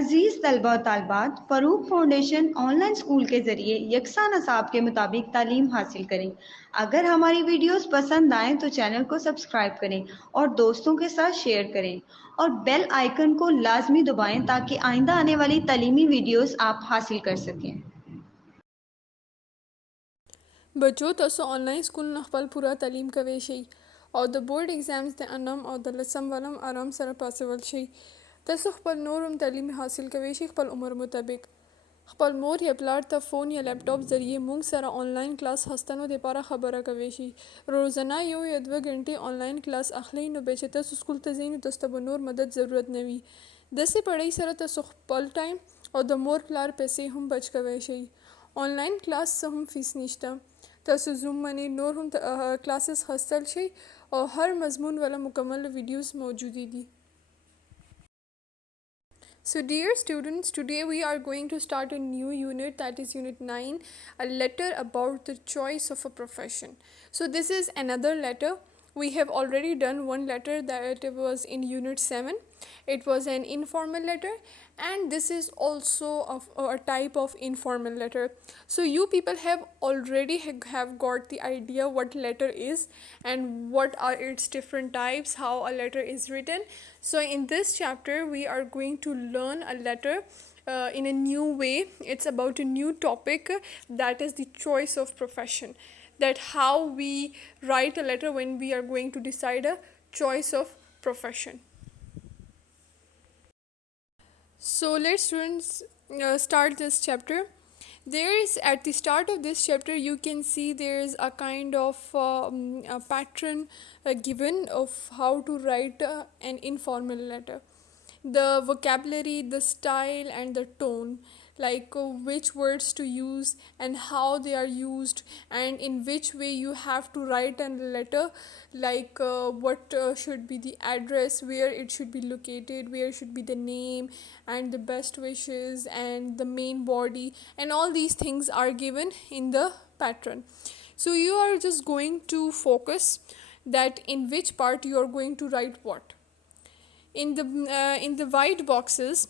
عزیز طلبہ و طالبات، فروق فاؤنڈیشن آن لائن اسکول کے ذریعے یکساں نصاب کے مطابق تعلیم حاصل کریں۔ اگر ہماری ویڈیوز پسند آئیں تو چینل کو سبسکرائب کریں اور دوستوں کے ساتھ شیئر کریں اور بیل آئیکن کو لازمی دبائیں تاکہ آئندہ آنے والی تعلیمی ویڈیوز آپ حاصل کر سکیں۔ بچو تاسو آنلاین سکول نه خپل پوره تعلیم کوي شي او د بورډ ایگزامز د انم او د لسم ولم آرام سره پاسول شي. تاسو خپل نورم تعلیم حاصل کوي شي خپل عمر مطابق. خپل مور یا پلار ته فون یا لیپټاپ ذریعے مونږ سره آنلاین کلاس هستنو د لپاره خبره کوي شي. روزانه یو یا 2 غنټې آنلاین کلاس اخلي نو به چې تاسو سکول ته ځئ نو تاسو ته به نور مدد ضرورت نه وي. داسې پړۍ سره تاسو خپل ټایم او د مور پلار پیسې هم بچ کوي شي. آنلاین کلاس څه هم فیس نشته. تاسو زوم منی نور هم کلاسز خستل شي او هر مضمون والا مکمل ویڈیوز موجودی دي. So dear students, today we are going to start a new unit, that is unit 9, a letter about the choice of a profession. So this is another letter. We have already done one letter that was in unit 7. It was an informal letter, and this is also a type of informal letter. So you people have already have got the idea what letter is and what are its different types, how a letter is written. So in this chapter we are going to learn a letter in a new way. It's about a new topic, that is the choice of profession, that how we write a letter when we are going to decide a choice of profession. So let's students start this chapter. There is, at the start of this chapter, you can see there is a kind of a pattern given of how to write an informal letter. The vocabulary, the style and the tone, like which words to use and how they are used, and in which way you have to write a letter, like what should be the address, where it should be located, where should be the name and the best wishes and the main body, and all these things are given in the pattern. So you are just going to focus that in which part you are going to write what. In the white boxes,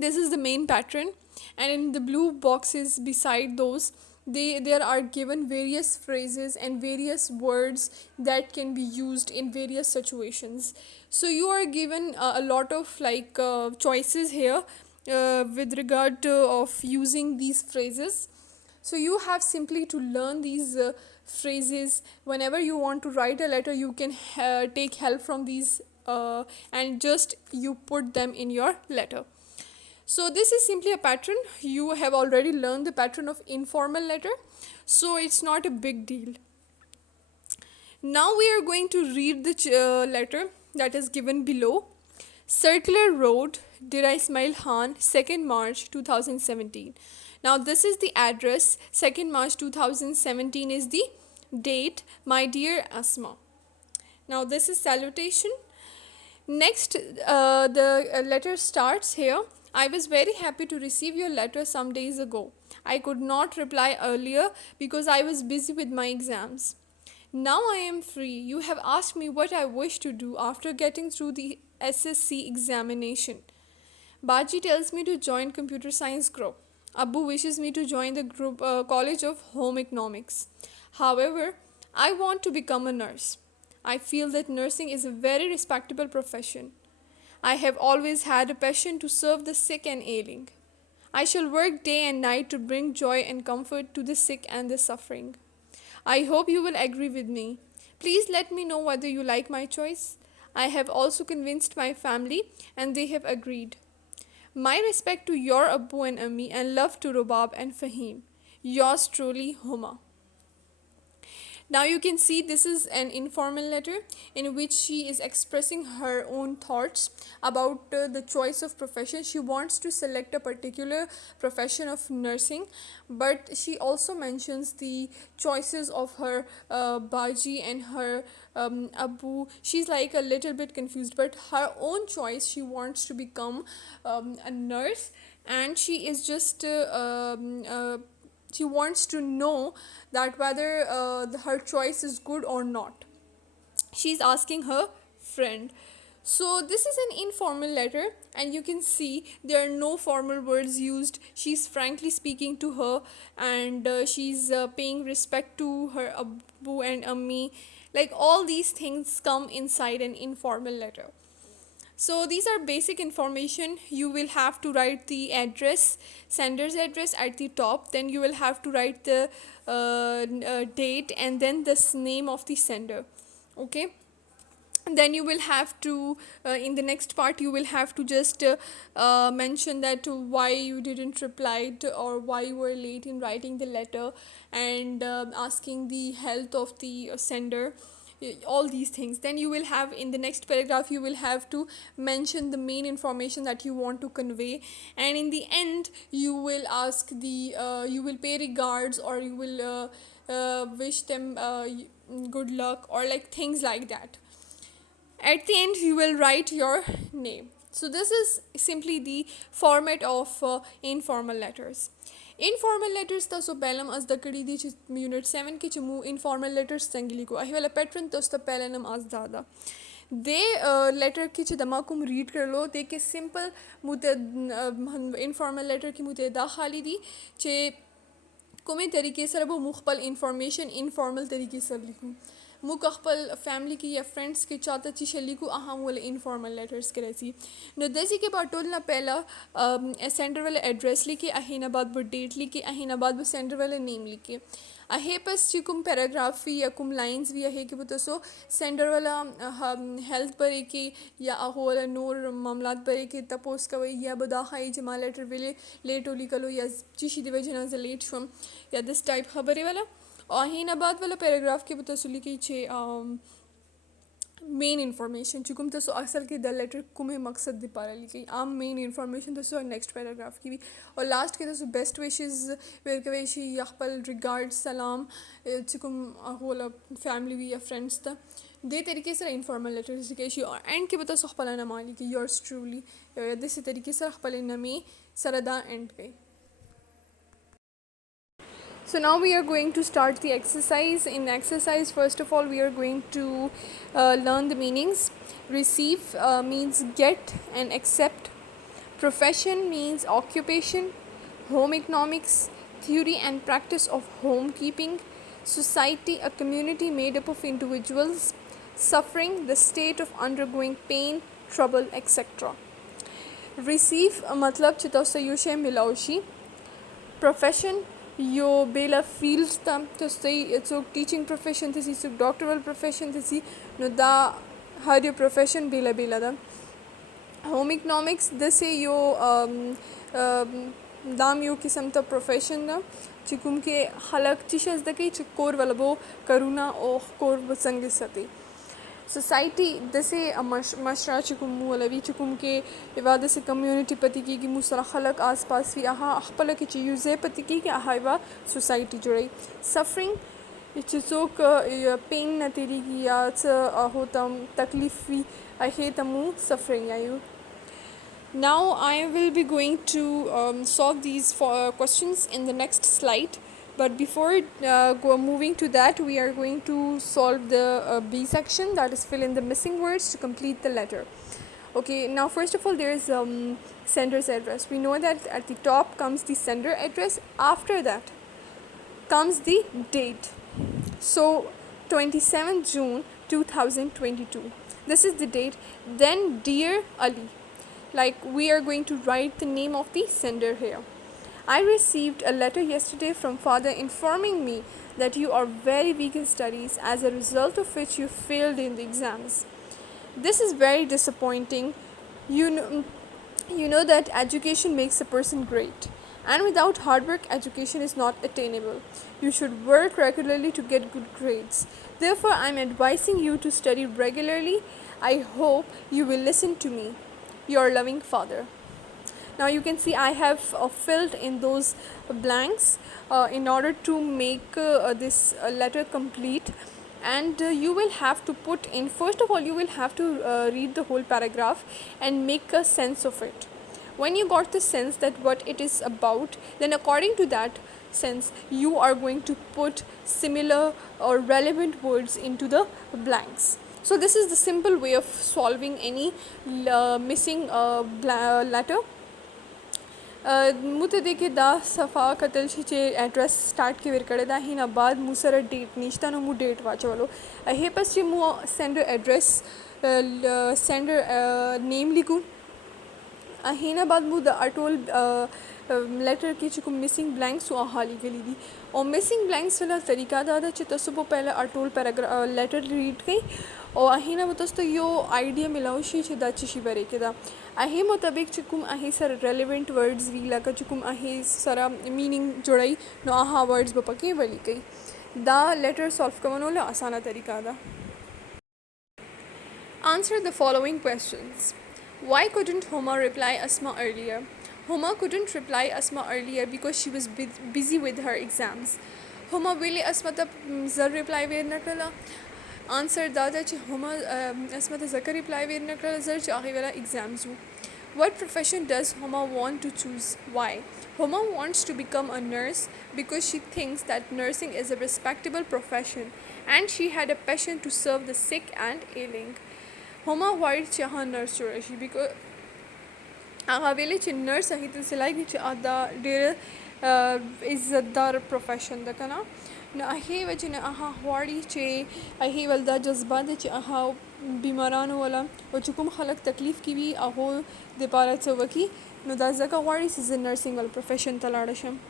this is the main pattern, and in the blue boxes beside those, there are given various phrases and various words that can be used in various situations. So you are given a lot of choices here with regard to of using these phrases. So you have simply to learn these phrases. Whenever you want to write a letter, you can take help from these and just you put them in your letter. So this is simply a pattern. You have already learned the pattern of informal letter, so it's not a big deal. Now we are going to read the letter that is given below. Circular Road, Dera Ismail Khan, 2nd March 2017. Now this is the address. 2nd March 2017 is the date. My dear Asma. Now this is salutation. Next, the letter starts here. I was very happy to receive your letter some days ago. I could not reply earlier because I was busy with my exams. Now I am free. You have asked me what I wish to do after getting through the SSC examination. Baji tells me to join computer science group. Abu wishes me to join the group College of Home Economics. However, I want to become a nurse. I feel that nursing is a very respectable profession. I have always had a passion to serve the sick and ailing. I shall work day and night to bring joy and comfort to the sick and the suffering. I hope you will agree with me. Please let me know whether you like my choice. I have also convinced my family and they have agreed. My respect to your Abu and Ammi and love to Rubab and Fahim. Yours truly, Huma. Now you can see this is an informal letter in which she is expressing her own thoughts about the choice of profession. She wants to select a particular profession of nursing, but she also mentions the choices of her Baji and her Abu. She's like a little bit confused, but her own choice, she wants to become a nurse, and she is just she wants to know that whether her choice is good or not. She's asking her friend. So this is an informal letter, and you can see there are no formal words used. She's frankly speaking to her, and she's paying respect to her Abu and Ammi. Like, all these things come inside an informal letter. So these are basic information. You will have to write the address, sender's address at the top. Then you will have to write the date, and then the name of the sender. Okay. Then you will have to, in the next part, you will have to just mention that why you didn't reply or why you were late in writing the letter, and asking the health of the sender, all these things. Then you will have, in the next paragraph, you will have to mention the main information that you want to convey, and in the end you will ask the you will pay regards, or you will wish them good luck, or like things like that. At the end you will write your name. So this is simply the format of informal letters. Informal letters ta so pelam as da kadi di unit 7 ke chamu informal letters tangili ko ahi wala pattern to sta pelanam as dada de letter ki chidama kum read kar lo de ke simple mute informal letter ki mute da khali di che کومې طریقې سره به مخبل انفارمیشن انفارمل طریقې سره لیکو موږ خپل فیملی کې یا فرینډس کې چاته چې لیکو هم ول انفارمل لیټرز کې راځي نو داسې کې به ټول نه پهلا سینډر والا ایڈریس لیکي اهې نه بعد به ډیټ لیکي اهې نه بعد به سینډر والا نیم لیکي اهې پس چې کوم پیراګراف وي یا کوم لاینز وي اهې کې به تاسو سینډر والا هیلث پرې کې یا هغه والا نور معاملات پرې کې تپوس کوي یا به دا ښایي چې ما لیټر ویلې لیټ ولیکلو یا چې شي د وجې نه زه لیټ شوم یا دس ټایپ خبرې والا او هغې نه بعد والا پیراګراف کې به تاسو لیکئ چې مین انفارمیشن چې کوم تاسو اصل کې د لیټر کومې مقصد دپاره لیکئ عام مین انفارمیشن تاسو نیکسټ پیراګراف کې وي او لاسټ کې تاسو بیسټ ویشز ورکوی شي یا خپل ریګارډ سلام چې کوم هغه والا فیملی وي یا فرینډس ته دې طریقې سره انفارمل لیټرز لیکئ شي او اینډ کې به تاسو خپله نامه لیکئ یورس ټرولی داسې طریقې سره خپلې نامې سره دا اینډ کړئ. So now we are going to start the exercise. In exercise, first of all, we are going to learn the meanings. Receive means get and accept. Profession means occupation. Home economics, theory and practice of homekeeping. Society, a community made up of individuals. Suffering, the state of undergoing pain, trouble, etc. Receive matlab چې تاسو یو شی ملاو شي. Profession یو بیله فیلډ ته تاسو څوک ټیچینګ پروفیشن ته ځي څوک ډاکټرول پروفیشن ته ځي نو دا هر یو پروفیشن بیله بیله ده. هوم اکنامکس داسې یو دام یو قسم ته پروفیشن ده چې کوم کې خلک چې شی زده کوي چې کور ولا به کارونه او کور به څنګه ساتي. سوسایټي داسې مشره چې کوم ولوي چې کوم کې یوه داسې کمیونټي پاتې کېږي موږ سره خلک آس پاس وي هغه خپله کې چې یو ځای پاتې کېږي هغه یوه سوسایټي جوړوي. سفرینګ چې څوک پین نه تېرېږي یا څه هغو ته تکلیف وي هغې ته موږ سفرینګ وایو. Now I will be going to solve these questions in the next slide. But before moving to that, we are going to solve the B section, that is fill in the missing words to complete the letter. Okay, now first of all there is sender's address. We know that at the top comes the sender address. After that comes the date. So 27th June 2022. This is the date. Then dear Ali, like we are going to write the name of the sender here. I received a letter yesterday from father informing me that you are very weak in studies, as a result of which you failed in the exams. This is very disappointing. You know that education makes a person great, and without hard work, education is not attainable. You should work regularly to get good grades. Therefore, I am advising you to study regularly. I hope you will listen to me. Your loving father. Now you can see I have filled in those blanks in order to make this letter complete, and you will have to put in, first of all you will have to read the whole paragraph and make a sense of it. When you got the sense that what it is about, then according to that sense you are going to put similar or relevant words into the blanks. So this is the simple way of solving any missing letter. मुते देखे दा सफ़ा कतल चे address start के where दा ही ना बाद मु सर डेट निश्ता नो मु डेट वाचा वालो हे पस चे मु सेंडर एड्रेस सेंडर नेम लिखूँ ही ना बाद मु द अटोल लेटर की चुकू मिसिंग ब्लैंक्स वो हाली गली दी और मिसिंग ब्लैंक्स वाला तरीका दादा चे तसुबो पहले अटोल पैराग्राफ लेटर रीड गई और अही ना बतस तो यो आइडिया मिलाओ शी चे दा चिशी बरे के दा अही मुताबिक चुकुम अही सर रेलिवेंट वर्ड्स वीला का चुकुम अही सारा मीनिंग जोड़ाई नो आहा वर्ड्स बपके वली गई दा लेटर सॉल्व करवानो आसाना तरीका दा. Answer the following questions. Why couldn't Homa reply Asma earlier? Homa couldn't reply Asma earlier because she was busy with her exams. Homa wili Asma ta zar reply ver nakala. Answer dada che Homa Asma ta zakar reply ver nakala zar chahi wala exams hu. What profession does Homa want to choose? Why? Homa wants to become a nurse because she thinks that nursing is a respectable profession and she had a passion to serve the sick and ailing. Homa wanted chaha nurse chorashi because aga vele che nurse ahi to silai ni che ada der izzatdar profession da kana na ahi wajina aha wadi che ahi walda jazba de che aha bimaran wala o chukum khalaq taklif ki bi aho de para chawaki no da zaka wadi is a nursing wal profession taladasham.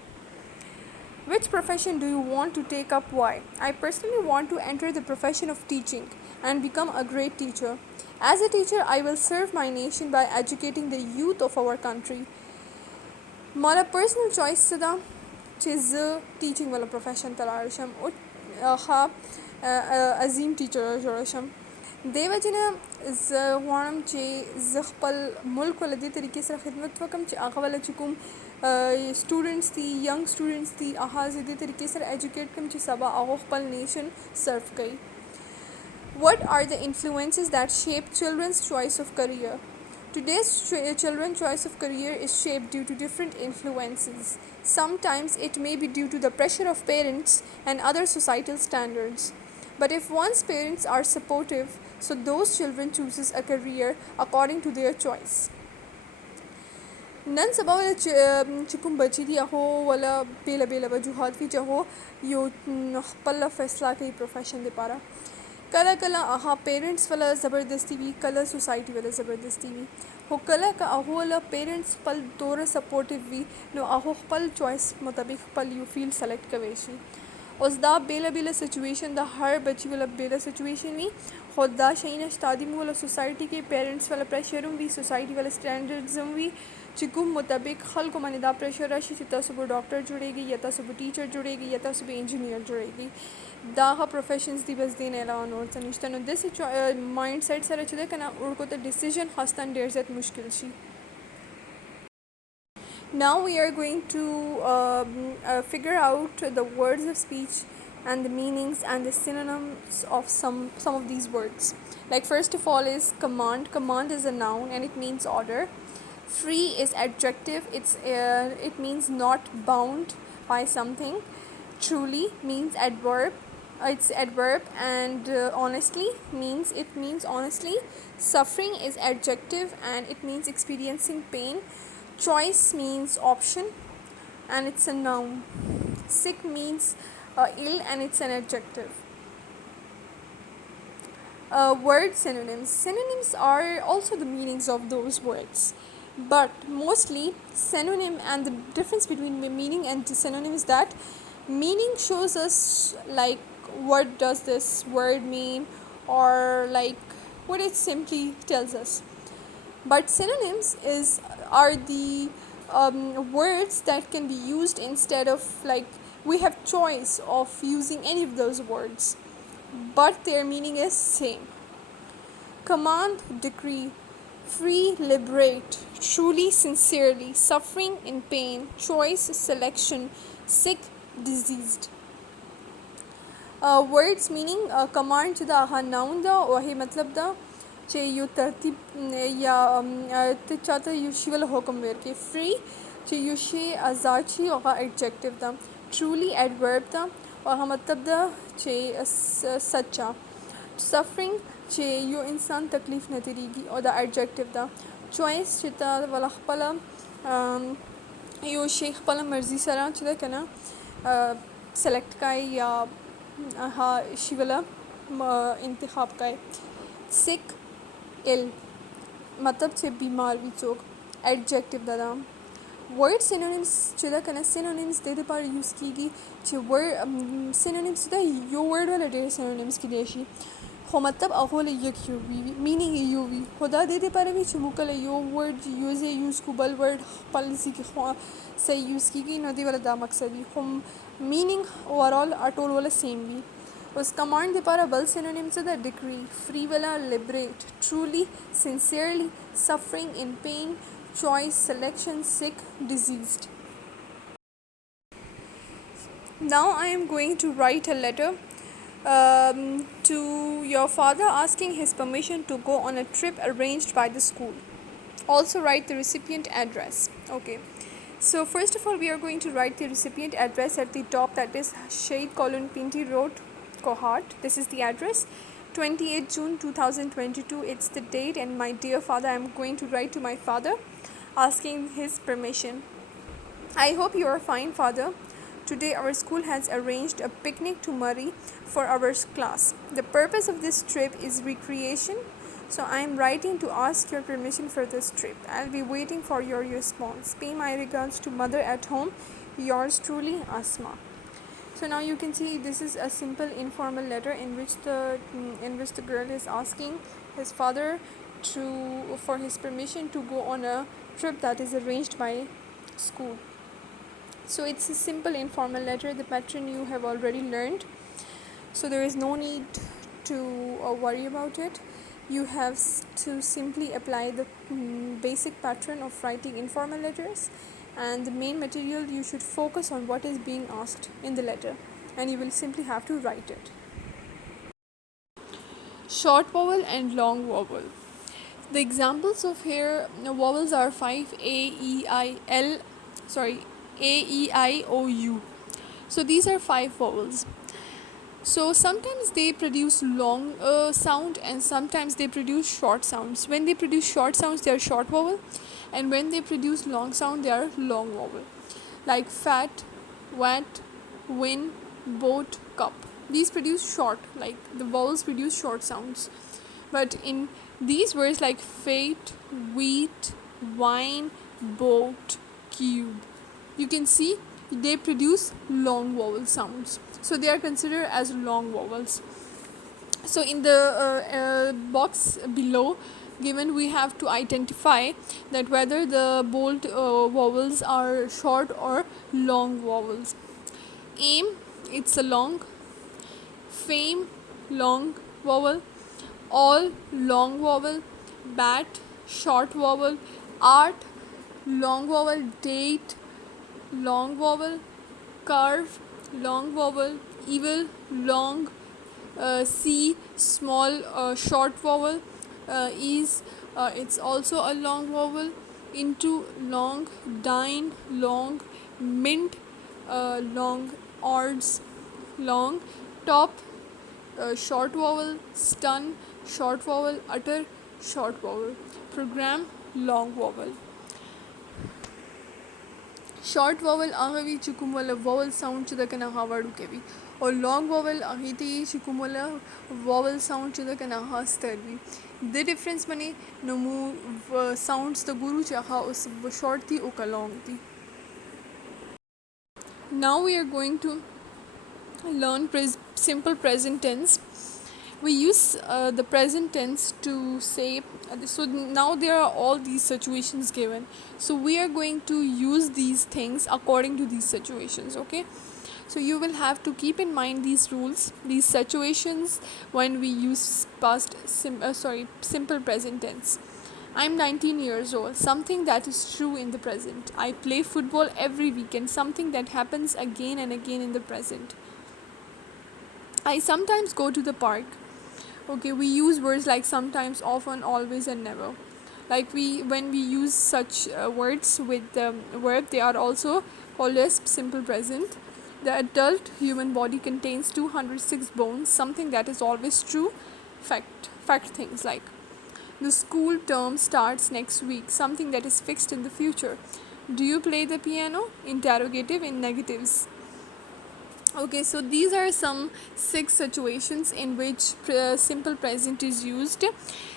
Which profession do you want to take up? Why? I personally want to enter the profession of teaching and become a great teacher. As a teacher, I will serve my nation by educating the youth of our country. Mala personal choice sada chiz teaching wala profession talarsham kha azim teacher jorasham devajina zwanam che zakhpal mulk wala de tarike se khidmat wakam che agha wala chukum students thi young students thi aha de tarike se educate kam che saba aghpal nation serve kai. What are the influences that shape children's choice of career? Today's children's choice of career is shaped due to different influences. Sometimes it may be due to the pressure of parents and other societal standards. But if one's parents are supportive, so those children chooses a career according to their choice. नन सबा वाला चुकुम बची थी अहो वाला बेला बेला वजूहात भी चाहो यो पल्ला फैसला के प्रोफेशन दे पारा कला कला आहा पेरेंट्स वाला ज़बरदस्ती भी कला सोसाइटी वाला ज़बरदस्ती भी हो कला का अहो वाला पेरेंट्स पल तोर सपोर्टिव भी नो अहो पल चॉइस मुताबिक पल यू फील सेलेक्ट कवेशी उस दा बेला बेला सिचुएशन दा हर बच्ची वाला बेला सिचुएशन भी खुदा शहीन तादीम वाला सोसाइटी के पेरेंट्स वाला प्रेशर भी सोसाइटी वाला स्टैंडर्ड्स भी चिकुम मुताबिक खल को माने दा प्रेशर राशि चिता सुबह डॉक्टर जुड़ेगी या ता सुबह टीचर जुड़ेगी या ता सुबह इंजीनियर जुड़ेगी दाहा प्रोफेशंस दी बस दिन एला और तनिष्टा नो दिस माइंड सेट सर चुदे कना उनको तो डिसीजन हस्तन डेर ज़्यादा मुश्किल शी. Now we are going to figure out the words of speech and the meanings and the synonyms of some of these words. Like first of all is command. Command is a noun and it means order. Free is adjective. It means not bound by something. Truly means adverb. It's adverb. And honestly means honestly. Suffering is adjective and it means experiencing pain. Choice means option and it's a noun. Sick means ill and it's an adjective. Word synonyms. Synonyms are also the meanings of those words, but mostly synonym and the difference between the meaning and the synonym is that meaning shows us like what does this word mean or like what it simply tells us. But synonyms are the words that can be used instead of like we have choice of using any of those words, but their meaning is same. Command, decree. Free, liberate. Truly, sincerely. Suffering, in pain. Choice, selection. Sick, diseased. Words meaning command da aha noun da wahi matlab da चे you तरतीब या चाहता यूशी वाला हुक्म where के free चे यूशी आज़ाद छी और एडजेक्टिव दा ट्रूली एडवर्ब दा और हम मतलब दा चे सच्चा suffering چې یو انسان تکلیف نه تیریږي او دا ایڈجیکټیو ده. چوایس چې ته ولا خپله یو شی خپله مرضي سره چې ده که نه سلیکټ کړئ یا ها شي ولا انتخاب کړئ. سک ال مطلب چې بیمار وي څوک ایڈجیکټیو ده دا. ورډ سینونیمس چې ده که نه سینونیمس دې دپاره یوز کېږي چې سینونیمس چې ده یو ورډ ولا ډېر سینونیمس کېدای شي خو مطلب هغه له یک یو وي مینینګ یې یو وي خو دا دې دپاره وي چې موږ کله یو ورډ یوز کړو بل ورډ خپل ځای کې صحیح یوز کېږي نو دې والا دا مقصد وي خو مینینګ اوورال ټول والا سیم وي. اوس کمانډ دپاره بل سینونیم څه ده ډیکري فری والا لیبریټ ټرولی سنسیئرلی سفرینګ ان پین choice selection sick diseased. Now I am going to write a letter to your father asking his permission to go on a trip arranged by the school. Also write the recipient address. Okay, so first of all we are going to write the recipient address at the top, that is Shahid Colin Pinty Road, Kohat. This is the address. 28 June 2022 it's the date, and my dear father, I am going to write to my father asking his permission. I hope you are fine, father. Today our school has arranged a picnic to Murray for our class. The purpose of this trip is recreation, so I am writing to ask your permission for this trip. I'll be waiting for your response. Pay my regards to mother at home. Yours truly, Asma. So now you can see this is a simple informal letter in which the girl is asking his father for his permission to go on a trip that is arranged by school. So it's a simple informal letter. The pattern you have already learned, so there is no need to worry about it. You have to simply apply the basic pattern of writing informal letters, and the main material you should focus on what is being asked in the letter, and you will simply have to write it. Short vowel and long vowel. The examples of here vowels are 5 A E I O U. So these are 5 vowels. So sometimes they produce long sound and sometimes they produce short sounds. When they produce short sounds they are short vowel, and when they produce long sound they are long vowel, like fat, wat, win, boat, cup. These produce short, like the vowels produce short sounds. But in these words like fate, wheat, wine, boat, cube, you can see they produce long vowel sounds, so they are considered as long vowels. So in the box below given we have to identify that whether the bold vowels are short or long vowels. Aim, it's a long. Fame, long vowel. All, long vowel. Bat, short vowel. Art, long vowel. Date, long vowel. Curve, long vowel. Evil, long. See, small short vowel. Ease, it's also a long vowel. Into, long. Dine, long. Mint, long. Odds, long. Top, short vowel. Stun, short vowel. Utter, short vowel. Program, long vowel. Short vowel aghavi chukum wala vowel sound chida kana hawadu kevi, or long vowel ahiti chukum wala vowel sound chida kana hastarvi. The difference mane nomu sounds the guru chaha us short thi uka long thi. Now we are going to learn simple present tense. We use the present tense to say so now there are all these situations given, so we are going to use these things according to these situations. Okay, so you will have to keep in mind these rules, these situations when we use simple present tense. I'm 19 years old, something that is true in the present. I play football every weekend, something that happens again and again in the present. I sometimes go to the park. Okay, we use words like sometimes, often, always, and never. Like when we use such words with the verb, they are also called as simple present. The adult human body contains 206 bones, something that is always true. Fact. fact things like the school term starts next week, something that is fixed in the future. Do you play the piano? Interrogative in negatives. Okay, so these are some 6 situations in which simple present is used.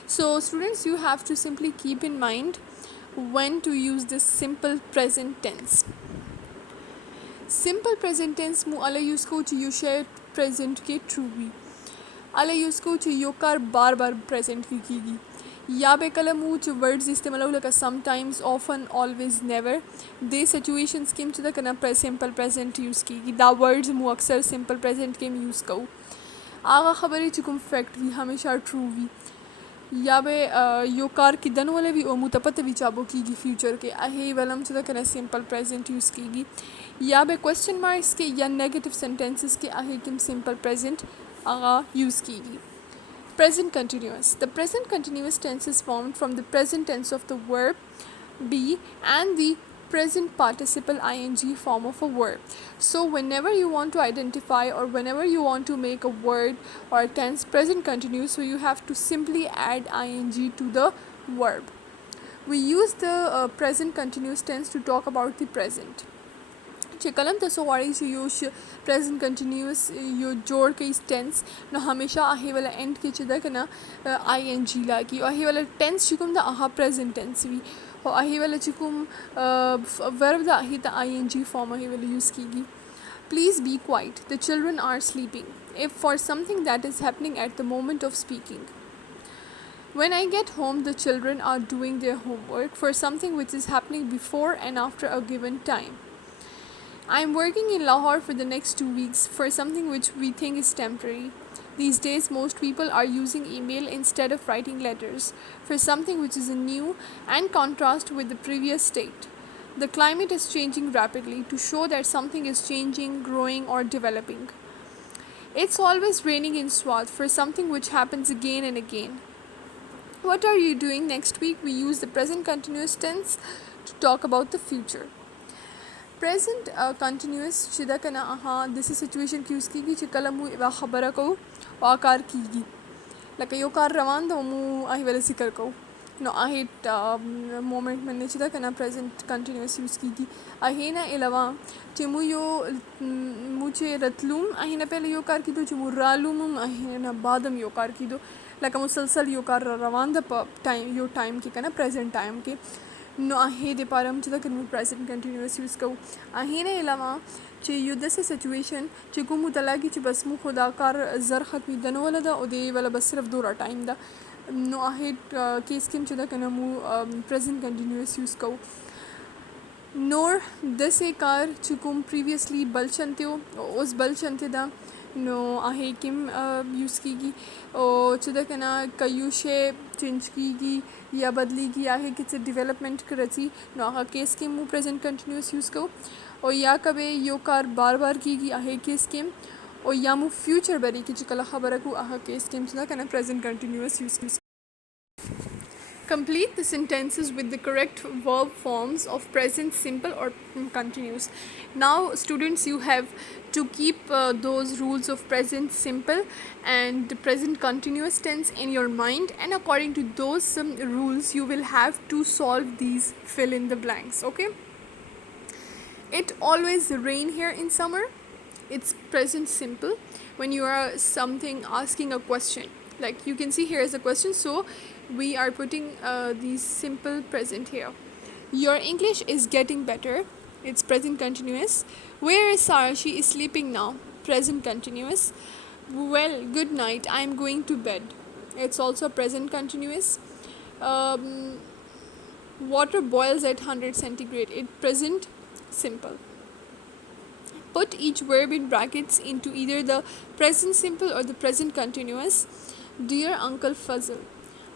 So students, you have to simply keep in mind when to use this simple present tense. Simple present tense mu ala use ko to you share present ke true भी ala use को यो car बार बार present की या बे कलम words इस्तेमाल लगा sometimes often always never the situations केम चुदा कना सिंपल प्रेजेंट यूज़ की दा वर्ड्स मु अक्सर सिंपल प्रेजेंट केम यूज़ कहूँ आगा खबर चुकुम फैक्ट भी हमेशा ट्रू भी या बे यो कार की दन वाले भी ओमू तपत भी चाबो की फ्यूचर के आहे वलम चुदा कना सिंपल प्रेजेंट यूज़ की या बे क्वेश्चन मार्क्स के या नेगेटिव सेंटेंसेस के आहे किम सिंपल प्रेजेंट यूज़ की गई. Present continuous. The present continuous tense is formed from the present tense of the verb be and the present participle ing form of a verb. So whenever you want to identify or whenever you want to make a word or a tense present continuous, so you have to simply add ing to the verb. We use the present continuous tense to talk about the present. कलम तसवाड़ी से यो present continuous यो जोड़ के इस tense न हमेशा आहे वाला and के चिदा कना आई एन जी लागी आहे वाला टेंस चिकुम दा आहा प्रेजेंट टेंस भी और आहे वाला चिकुम वर्ब दा आहे दा आई एन जी फॉर्म आहे वाला use कीगी. Please be quiet. The children are sleeping. If for something that is happening at the moment of speaking. When I get home, the children are doing their homework for something which is happening before and after a given time. I am working in Lahore for the next 2 weeks for something which we think is temporary. These days, most people are using email instead of writing letters for something which is a new and contrast with the previous state. The climate is changing rapidly to show that something is changing, growing, or developing. It's always raining in Swat for something which happens again and again. What are you doing next week? We use the present continuous tense to talk about the future. Present continuous चिदा कना this is situation की उसकी की चिकलमु इवा खबर को आकार कीगी लका यो car रवान दो मु आही वाले सिकर को नो आहे मोमेंट में चिदा कना present continuous यूज़ कीगी आहे ना इलावा चिमु यो मुझे रतलूम आहे ना पहले यो कार की दो चिमु रालूम आहे ना बादम यो कार की दो लका मुसलसल यो कार रवान द टाइम यो टाइम की कना present टाइम के नो आहे दे पारम चिदा कनु प्रेजेंट कंटिन्यूस यूज़ कहूँ आहे ने अलावा चे युद्ध से सिचुएशन चे को मुतला की चे बस मु खुदा कार ज़र ख़त्मी दन वाला दा उदे वाला बस सिर्फ दोरा टाइम दा नो आहे केस किम चिदा कनु मु प्रेजेंट कंटिन्यूस यूज़ कहूँ नोर दसे कार चुकुम प्रीवियसली बल चंते हो उस बल चंते दा नो आहे किम यूज़ कीगी और चिदा कना कयूशे चेंज कीगी या बदली की आहे कि डेवलपमेंट करती नो आहा केस के मु प्रेजेंट कंटिन्यूस यूज़ करो और या कभी यो कार बार बार की आहे केस केम और या मु फ्यूचर बरी की चिकला खबर को आहा केस केम चिदा कना present continuous use. Complete the sentences with the correct verb forms of present simple or continuous. Now students, you have to keep those rules of present simple and present continuous tense in your mind, and according to those rules you will have to solve these fill in the blanks. Okay, it always rain here in summer. It's present simple. When you are something asking a question, like you can see here is a question, so we are putting these simple present here. Your English is getting better. It's present continuous. Where is Sarah? She is sleeping now. Present continuous. Well, good night. I am going to bed. It's also present continuous. Water boils at 100 centigrade. It's present simple. Put each verb in brackets into either the present simple or the present continuous. Dear Uncle Fuzzle,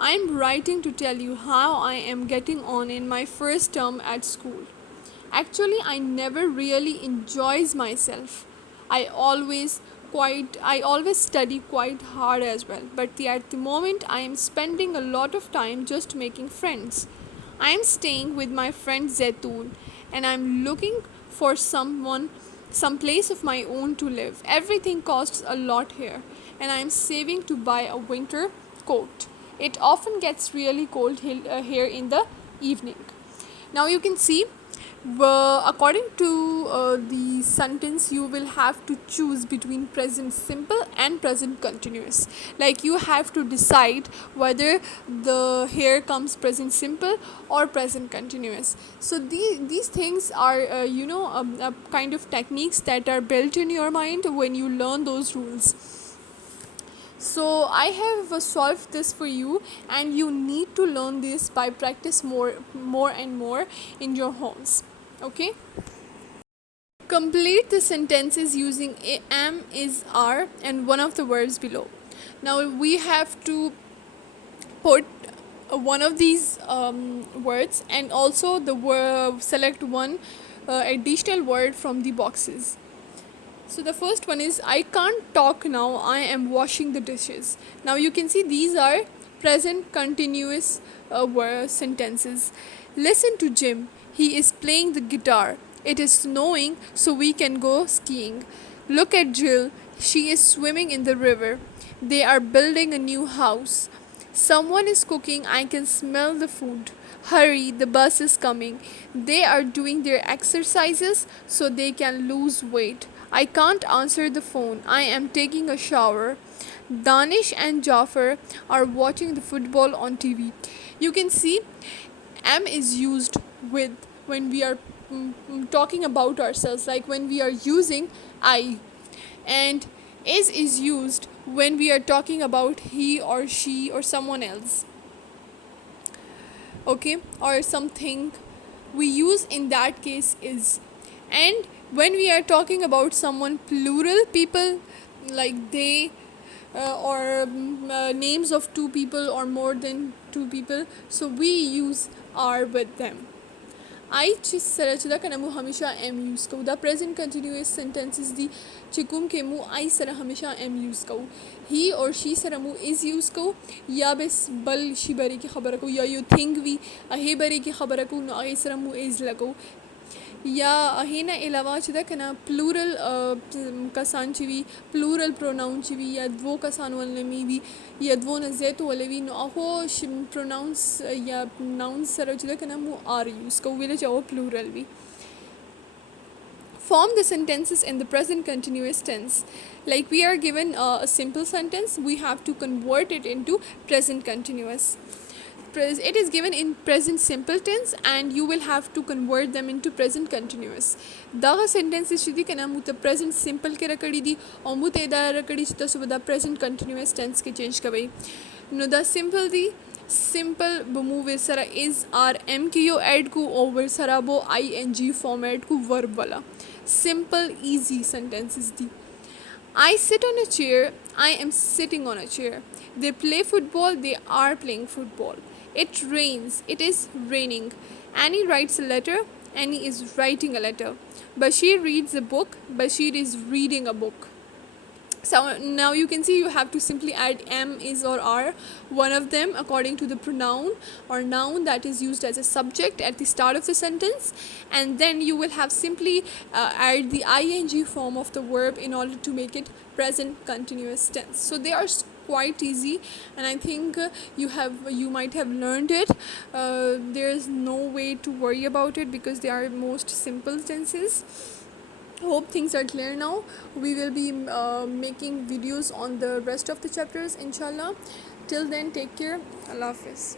I am writing to tell you how I am getting on in my first term at school. Actually, I never really enjoys myself. I always study quite hard as well, but at the moment I am spending a lot of time just making friends. I am staying with my friend Zaitoon, and I am looking for some place of my own to live. Everything costs a lot here, and I am saving to buy a winter coat. It often gets really cold here in the evening. Now you can see, according to the sentence, you will have to choose between present simple and present continuous. Like you have to decide whether the here comes present simple or present continuous. So these things are a kind of techniques that are built in your mind when you learn those rules. So I have solved this for you, and you need to learn this by practice more and more in your homes. Okay? Complete the sentences using am, is, are, and one of the verbs below. Now we have to put one of these words, and also select one additional word from the boxes. So the first one is, I can't talk now, I am washing the dishes. Now you can see these are present continuous sentences. Listen to Jim, he is playing the guitar. It is snowing, so we can go skiing. Look at Jill, she is swimming in the river. They are building a new house. Someone is cooking, I can smell the food. Hurry, the bus is coming. They are doing their exercises so they can lose weight. I can't answer the phone. I am taking a shower. Danish and Jafar are watching the football on TV. You can see am is used with when we are talking about ourselves, like when we are using I, and is used when we are talking about he or she or someone else. Okay, or something, we use in that case is. And when we are talking about someone plural people, like they or names of two people or more than two people, so we use are with them. I چی سر چدا کنم مو همیشه am use کو. The present continuous sentences دی چکم که مو I سر همیشه am use کو. He or she سر مو is use کو. یا بس بل شی بری کی خبر کو. یا you think we اهی بری کی خبر کو نو اهی سر مو is لگو. یا اهی نا علاوه چدا کنم plural کسان چوی plural pronoun چوی یا دو کسان ولنمی وی یا دو نزیت ولوی نو اهو pronouns یا nouns سر چدا کنم مو are use کو ویل چاو plural وی. Form the sentences in the present continuous tense. Like we are given a simple sentence, we have to convert it into present continuous. It is given in present simple tense, and you will have to convert them into present continuous. The sentences shidi kana muta present simple ke rakadi di aur muta da rakadi chita subada present continuous tense ke change ka bhai. No the simple di simple move sara is are am ki yo add ku over sara bo ing format ku verb wala. Simple easy sentences di. I sit on a chair, I am sitting on a chair. They play football, they are playing football. It rains, it is raining. Annie writes a letter, Annie is writing a letter. Bashir reads a book, Bashir is reading a book. So now you can see you have to simply add am, is or are, one of them according to the pronoun or noun that is used as a subject at the start of the sentence, and then you will have simply add the ing form of the verb in order to make it present continuous tense. So they are quite easy, and I think you might have learned it. There is no way to worry about it because they are most simple tenses. Hope things are clear now. We will be making videos on the rest of the chapters inshallah. Till then, take care. Allah Hafiz.